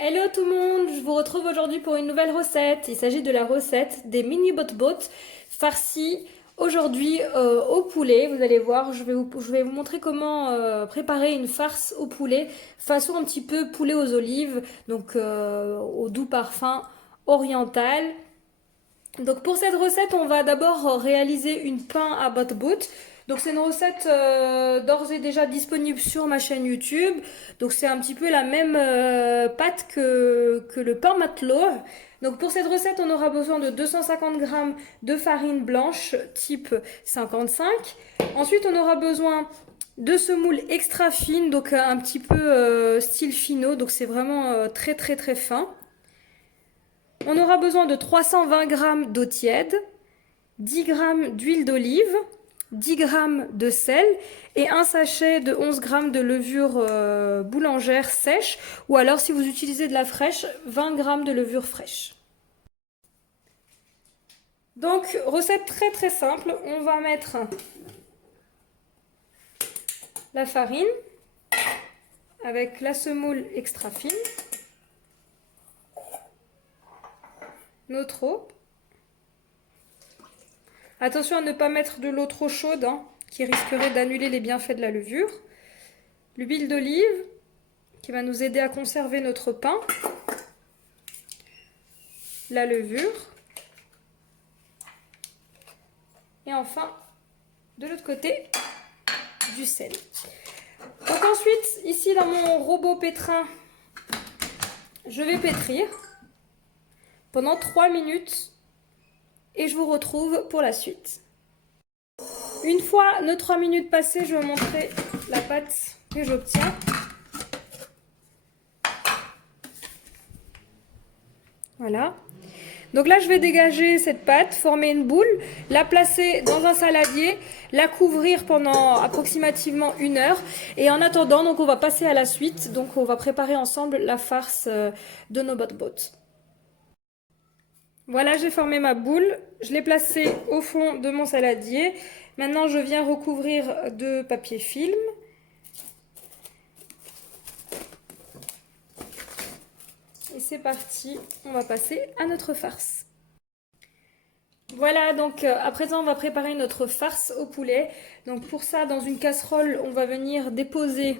Hello tout le monde, je vous retrouve aujourd'hui pour une nouvelle recette. Il s'agit de la recette des mini bot farcis aujourd'hui au poulet. Vous allez voir, je vais vous montrer comment préparer une farce au poulet façon un petit peu poulet aux olives, donc au doux parfum oriental. Donc pour cette recette, on va d'abord réaliser une pain à bot. Donc c'est une recette d'ores et déjà disponible sur ma chaîne YouTube. Donc c'est un petit peu la même pâte que le pain matelot. Donc pour cette recette, on aura besoin de 250 grammes de farine blanche type 55. Ensuite, on aura besoin de semoule extra fine, donc un petit peu style fino. Donc c'est vraiment très très très fin. On aura besoin de 320 g d'eau tiède, 10 g d'huile d'olive, 10 g de sel et un sachet de 11 g de levure boulangère sèche, ou alors si vous utilisez de la fraîche, 20 g de levure fraîche. Donc recette très très simple, on va mettre la farine avec la semoule extra fine, notre eau. Attention à ne pas mettre de l'eau trop chaude, qui risquerait d'annuler les bienfaits de la levure. L'huile d'olive qui va nous aider à conserver notre pain. La levure. Et enfin, de l'autre côté, du sel. Donc ensuite, ici dans mon robot pétrin, je vais pétrir pendant 3 minutes et je vous retrouve pour la suite. Une fois nos 3 minutes passées, je vais vous montrer la pâte que j'obtiens. Voilà. Donc là, je vais dégager cette pâte, former une boule, la placer dans un saladier, la couvrir pendant approximativement 1 heure. Et en attendant, donc on va passer à la suite. Donc on va préparer ensemble la farce de nos bot. Voilà, j'ai formé ma boule. Je l'ai placée au fond de mon saladier. Maintenant, je viens recouvrir de papier film. Et c'est parti, on va passer à notre farce. Voilà, donc à présent on va préparer notre farce au poulet. Donc pour ça, dans une casserole, on va venir déposer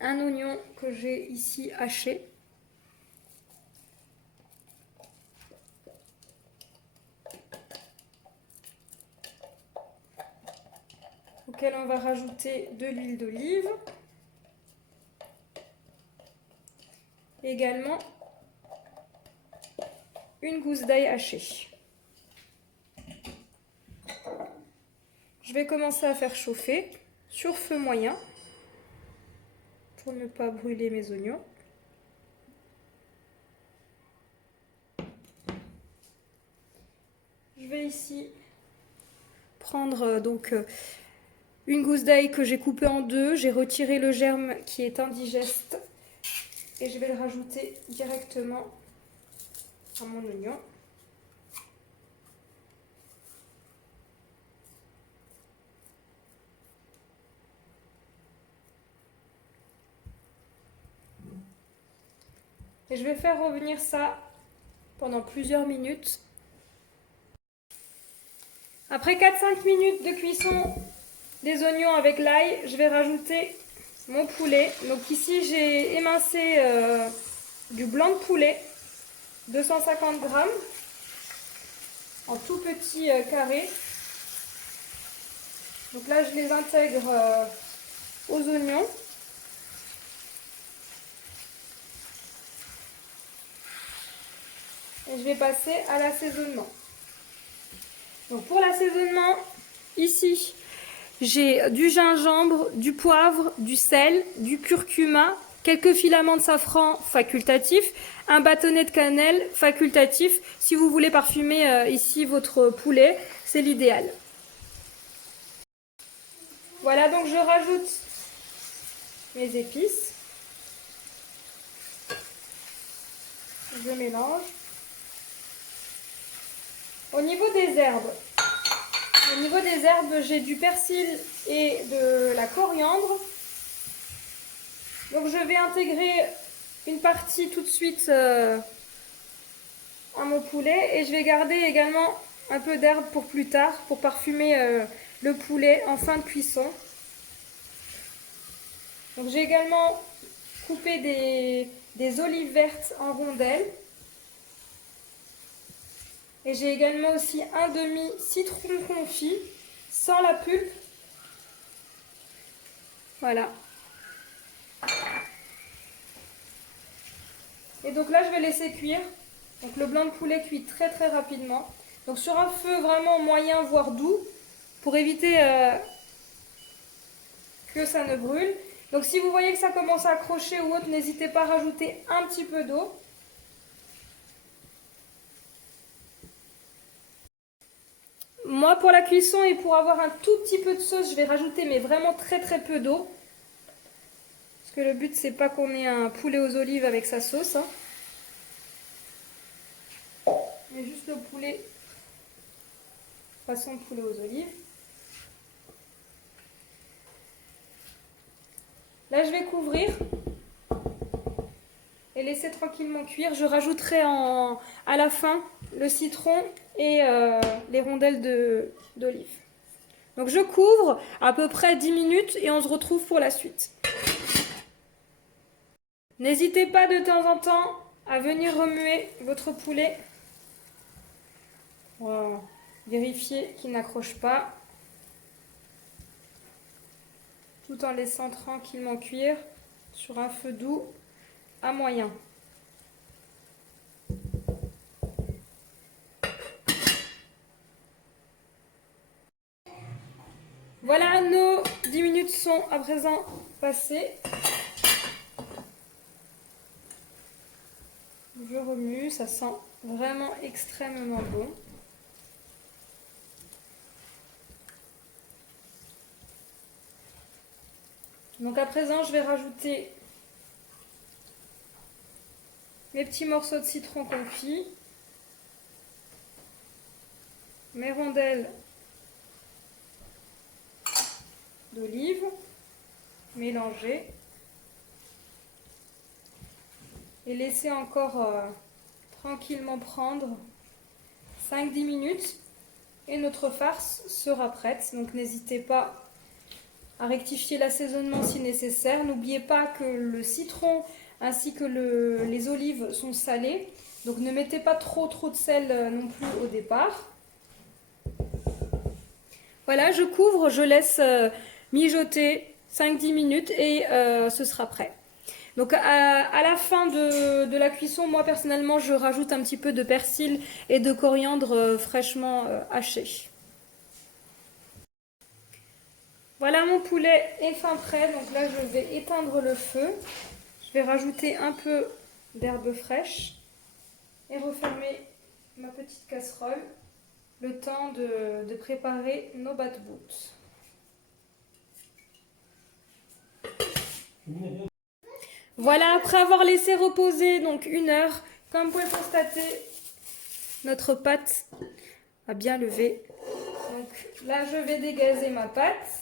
un oignon que j'ai ici haché. Auquel on va rajouter de l'huile d'olive. Également une gousse d'ail hachée. Je vais commencer à faire chauffer sur feu moyen pour ne pas brûler mes oignons. Je vais ici prendre donc une gousse d'ail que j'ai coupée en deux. J'ai retiré le germe qui est indigeste et je vais le rajouter directement à mon oignon. Et je vais faire revenir ça pendant plusieurs minutes. Après 4-5 minutes de cuisson des oignons avec l'ail, je vais rajouter mon poulet. Donc ici, j'ai émincé du blanc de poulet, 250 grammes, en tout petits carrés. Donc là, je les intègre aux oignons. Et je vais passer à l'assaisonnement. Donc pour l'assaisonnement, ici, j'ai du gingembre, du poivre, du sel, du curcuma, quelques filaments de safran facultatif, un bâtonnet de cannelle facultatif. Si vous voulez parfumer ici votre poulet, c'est l'idéal. Voilà, donc je rajoute mes épices. Je mélange. Au niveau des herbes, j'ai du persil et de la coriandre. Donc je vais intégrer une partie tout de suite à mon poulet et je vais garder également un peu d'herbe pour plus tard, pour parfumer le poulet en fin de cuisson. Donc j'ai également coupé des olives vertes en rondelles. Et j'ai également aussi un demi citron confit sans la pulpe. Voilà. Et donc là je vais laisser cuire. Donc le blanc de poulet cuit très très rapidement. Donc sur un feu vraiment moyen voire doux pour éviter que ça ne brûle. Donc si vous voyez que ça commence à accrocher ou autre, n'hésitez pas à rajouter un petit peu d'eau. Moi pour la cuisson et pour avoir un tout petit peu de sauce, je vais rajouter mais vraiment très très peu d'eau. Parce que le but c'est pas qu'on ait un poulet aux olives avec sa sauce. Hein. Mais juste le poulet façon poulet aux olives. Là je vais couvrir et laisser tranquillement cuire. Je rajouterai à la fin le citron et les rondelles d'olive. Donc je couvre à peu près 10 minutes et on se retrouve pour la suite. N'hésitez pas de temps en temps à venir remuer votre poulet. Voilà. Vérifier qu'il n'accroche pas. Tout en laissant tranquillement cuire sur un feu doux à moyen. Voilà, nos 10 minutes sont à présent passées. Je remue, ça sent vraiment extrêmement bon. Donc à présent, je vais rajouter mes petits morceaux de citron confit, mes rondelles d'olive mélangées et laisser encore tranquillement prendre 5-10 minutes et notre farce sera prête. Donc n'hésitez pas à rectifier l'assaisonnement si nécessaire. N'oubliez pas que le citron ainsi que les olives sont salées. Donc ne mettez pas trop de sel non plus au départ. Voilà, je couvre, je laisse mijoter 5-10 minutes et ce sera prêt. Donc à la fin de la cuisson, moi personnellement, je rajoute un petit peu de persil et de coriandre fraîchement haché. Voilà, mon poulet est fin prêt, donc là je vais éteindre le feu. Je vais rajouter un peu d'herbe fraîche et refermer ma petite casserole le temps de préparer nos bat-bouts. Voilà, après avoir laissé reposer donc 1 heure, comme vous pouvez constater, notre pâte a bien levé. Donc là, je vais dégazer ma pâte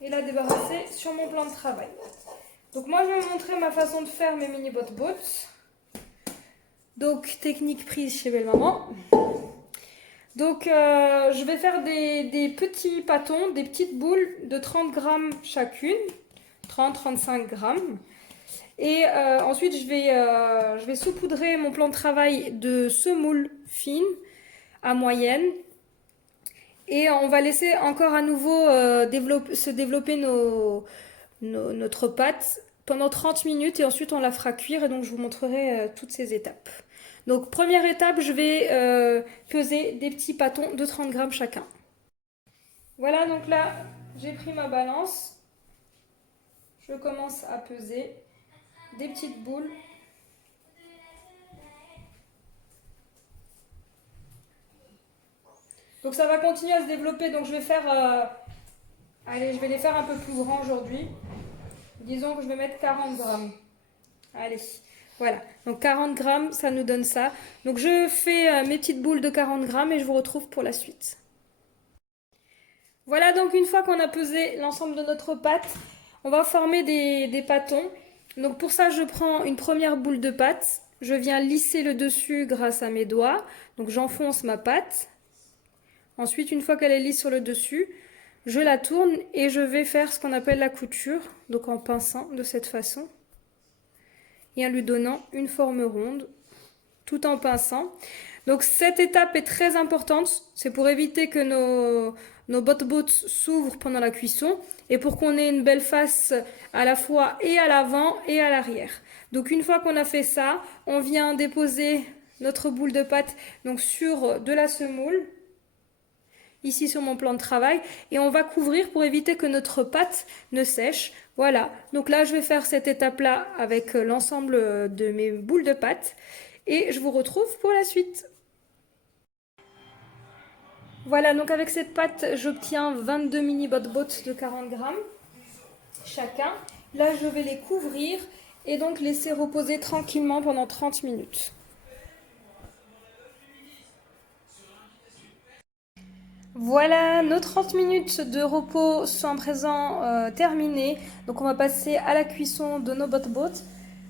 et la débarrasser sur mon plan de travail. Donc moi, je vais vous montrer ma façon de faire mes mini bot-bots. Donc, technique prise chez Belle Maman. Donc, je vais faire des petits pâtons, des petites boules de 30 grammes chacune, 30-35 grammes. Et ensuite, je vais saupoudrer mon plan de travail de semoule fine à moyenne. Et on va laisser encore à nouveau se développer notre pâte pendant 30 minutes et ensuite on la fera cuire et donc je vous montrerai toutes ces étapes. Donc première étape, je vais peser des petits pâtons de 30 grammes chacun. Voilà, donc là j'ai pris ma balance. Je commence à peser des petites boules. Donc ça va continuer à se développer, donc je vais faire... allez, je vais les faire un peu plus grands aujourd'hui. Disons que je vais mettre 40 grammes. Allez, voilà. Donc 40 grammes, ça nous donne ça. Donc je fais mes petites boules de 40 grammes et je vous retrouve pour la suite. Voilà, donc une fois qu'on a pesé l'ensemble de notre pâte, On va former des pâtons. Donc pour ça, je prends une première boule de pâte. Je viens lisser le dessus grâce à mes doigts. Donc j'enfonce ma pâte. Ensuite, une fois qu'elle est lisse sur le dessus, je la tourne et je vais faire ce qu'on appelle la couture. Donc en pinçant de cette façon. Et en lui donnant une forme ronde, tout en pinçant. Donc cette étape est très importante, c'est pour éviter que nos bot-bots s'ouvrent pendant la cuisson et pour qu'on ait une belle face à la fois et à l'avant et à l'arrière. Donc une fois qu'on a fait ça, on vient déposer notre boule de pâte donc sur de la semoule, ici sur mon plan de travail, et on va couvrir pour éviter que notre pâte ne sèche. Voilà, donc là je vais faire cette étape-là avec l'ensemble de mes boules de pâte et je vous retrouve pour la suite. Voilà, donc avec cette pâte, j'obtiens 22 mini bot-bots de 40 grammes chacun. Là, je vais les couvrir et donc laisser reposer tranquillement pendant 30 minutes. Voilà, nos 30 minutes de repos sont à présent terminées. Donc on va passer à la cuisson de nos bot-bots.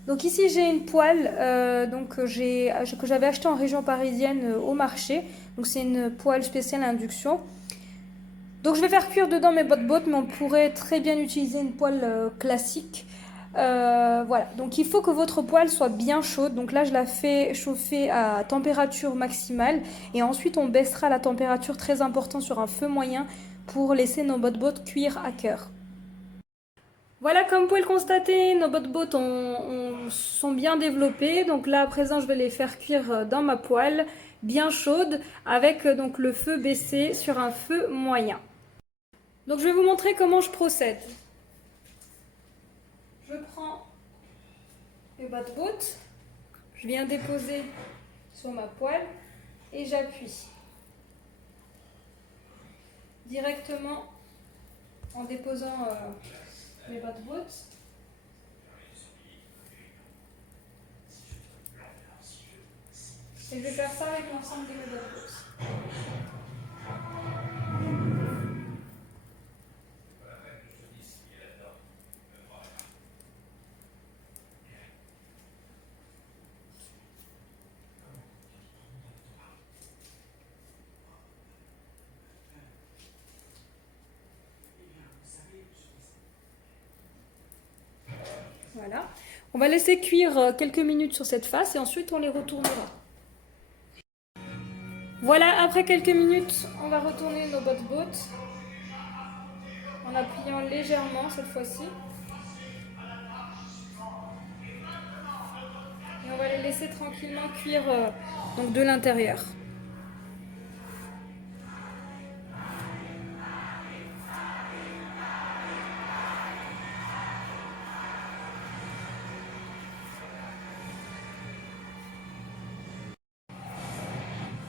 Donc ici j'ai une poêle que j'avais achetée en région parisienne au marché. Donc c'est une poêle spéciale à induction. Donc je vais faire cuire dedans mes bot-bots, mais on pourrait très bien utiliser une poêle classique. Voilà, donc il faut que votre poêle soit bien chaude. Donc là je la fais chauffer à température maximale et ensuite on baissera la température très importante sur un feu moyen pour laisser nos bot-bots cuire à cœur. Voilà, comme vous pouvez le constater, nos bot-bots sont bien développés. Donc là à présent je vais les faire cuire dans ma poêle bien chaude avec donc le feu baissé sur un feu moyen. Donc je vais vous montrer comment je procède. Je prends mes bot-bots, je viens déposer sur ma poêle et j'appuie directement en déposant mes bot-bots. Et je vais faire ça avec l'ensemble de mes bot-bots. Voilà. On va laisser cuire quelques minutes sur cette face et ensuite on les retournera. Voilà, après quelques minutes, on va retourner nos bot-bots en appuyant légèrement cette fois-ci. Et on va les laisser tranquillement cuire donc de l'intérieur.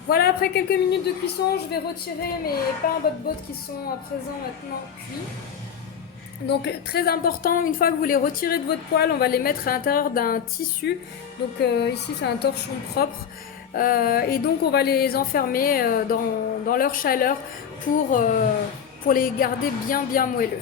Voilà, après quelques minutes de cuisson, je vais retirer mes pains bot-bot qui sont à présent maintenant cuits. Donc très important, une fois que vous les retirez de votre poêle, on va les mettre à l'intérieur d'un tissu. Donc ici c'est un torchon propre. Et donc on va les enfermer dans leur chaleur pour les garder bien moelleux.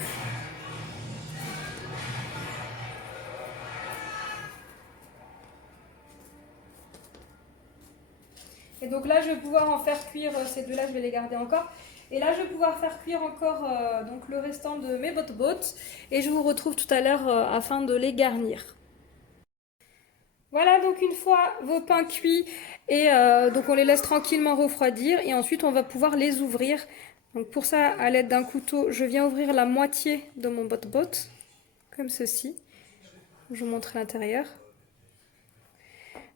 Et donc là, je vais pouvoir en faire cuire, ces deux-là, je vais les garder encore. Et là, je vais pouvoir faire cuire encore donc le restant de mes bot-bots. Et je vous retrouve tout à l'heure afin de les garnir. Voilà, donc une fois vos pains cuits, et donc on les laisse tranquillement refroidir. Et ensuite, on va pouvoir les ouvrir. Donc pour ça, à l'aide d'un couteau, je viens ouvrir la moitié de mon bot-bot, comme ceci. Je vous montre l'intérieur.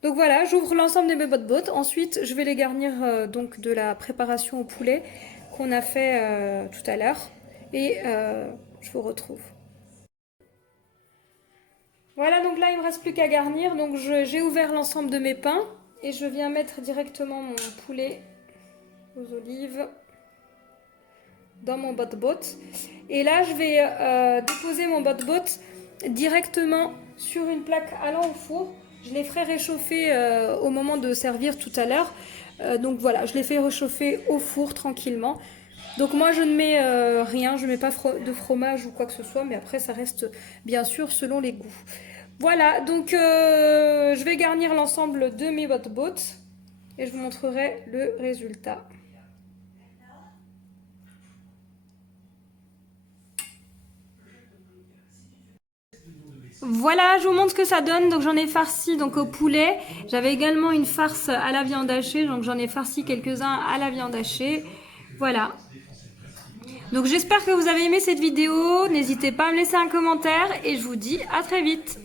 Donc voilà, j'ouvre l'ensemble de mes bot-bots. Ensuite, je vais les garnir donc de la préparation au poulet qu'on a fait tout à l'heure. Et je vous retrouve. Voilà, donc là, il ne me reste plus qu'à garnir. Donc j'ai ouvert l'ensemble de mes pains. Et je viens mettre directement mon poulet aux olives dans mon bot-bot. Et là, je vais déposer mon bot-bot directement sur une plaque allant au four. Je les ferai réchauffer au moment de servir tout à l'heure. Donc voilà, je les fais réchauffer au four tranquillement. Donc moi je ne mets rien, je ne mets pas de fromage ou quoi que ce soit, mais après ça reste bien sûr selon les goûts. Voilà, donc je vais garnir l'ensemble de mes bottes et je vous montrerai le résultat. Voilà, je vous montre ce que ça donne. Donc j'en ai farci donc au poulet. J'avais également une farce à la viande hachée, donc j'en ai farci quelques-uns à la viande hachée. Voilà. Donc j'espère que vous avez aimé cette vidéo. N'hésitez pas à me laisser un commentaire et je vous dis à très vite.